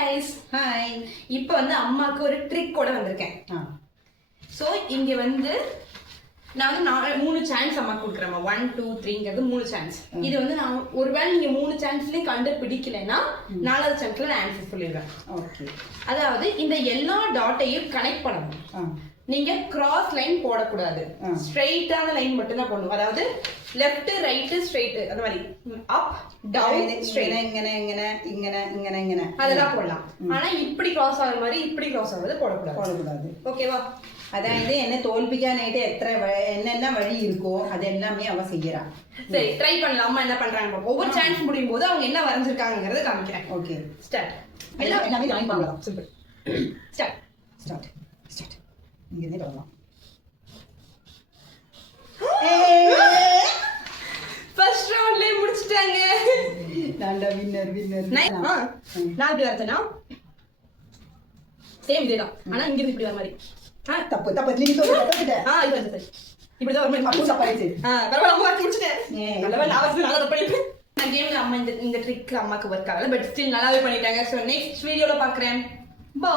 Hi. இப்போ வந்து அம்மாக்கு ஒரு ட்ரிக் கூட வந்திருக்கேன். ஸோ இங்கே வந்து நான் வந்து 3 சான்ஸ் அம்மா கொடுக்குறேன். 1 2 3ங்கிறது 3 சான்ஸ். இது வந்து நான் ஒருவேளை நீங்க 3 சான்ஸ்லயும் கண்டுபிடிக்கலைன்னா 4வது சான்ஸ்ல நான் ஆன்சர் சொல்லிடுவேன். ஓகே. அதாவது இந்த எல்லா டாட்டையும் கனெக்ட் பண்ணணும். நீங்க கிராஸ் லைன் போடக்கூடாது. ஸ்ட்ரெயிட்டான லைன் மட்டும் தான் போடணும். அதாவது லெஃப்ட் ரைட் ஸ்ட்ரெயிட் அந்த மாதிரி அப் டவுன் ஸ்ட்ரெயிட் இങ്ങനെ அதெல்லாம் போடலாம். ஆனா இப்படி கிராஸ் ஆகுற மாதிரி இப்படி கிராஸ் ஆகுறது போடக்கூடாது. ஓகேவா? அதாவது என்ன தோல்பிக்கானாயிட்டு என்னென்ன வழி இருக்கோ அது எல்லாமே அவ செய்யறா. சரி, ட்ரை பண்ணலாம். அம்மா என்ன பண்றாங்க ஒவ்வொரு சான்ஸ் முடியும் போது அவங்க என்ன வரைஞ்சிருக்காங்கங்கறத காமிக்கிறேன். Okay, start. எல்லாமே ஜாயின் பண்ணலாம். சிம்பிள். ஸ்டார்ட். இங்க இருந்து வரலாம். ஃபர்ஸ்ட் ரவுண்ட்லயே முடிச்சிட்டாங்க. நல்ல வின்னர். நான் இப்படி வரேனா சேம் இதேதான். ஆனா இங்க இருந்து இப்படி வர மாதிரி. தப்பு நீ தப்பிட்ட. இது வந்து இப்படி தான் வர மாதிரி. அப்போ தப்பாயிச்சு. பரவாயில்ல, அம்மா முடிச்சிட்டேன். நல்லவேளை நான் பண்ணிட்டேன். நான் கேம்ல அம்மா இந்த ட்ரிக் அம்மாக்கு ஒர்க் ஆகல, பட் ஸ்டில் நல்லாவே பண்ணிட்டாங்க. சோ நெக்ஸ்ட் வீடியோல பார்க்கறேன். பை.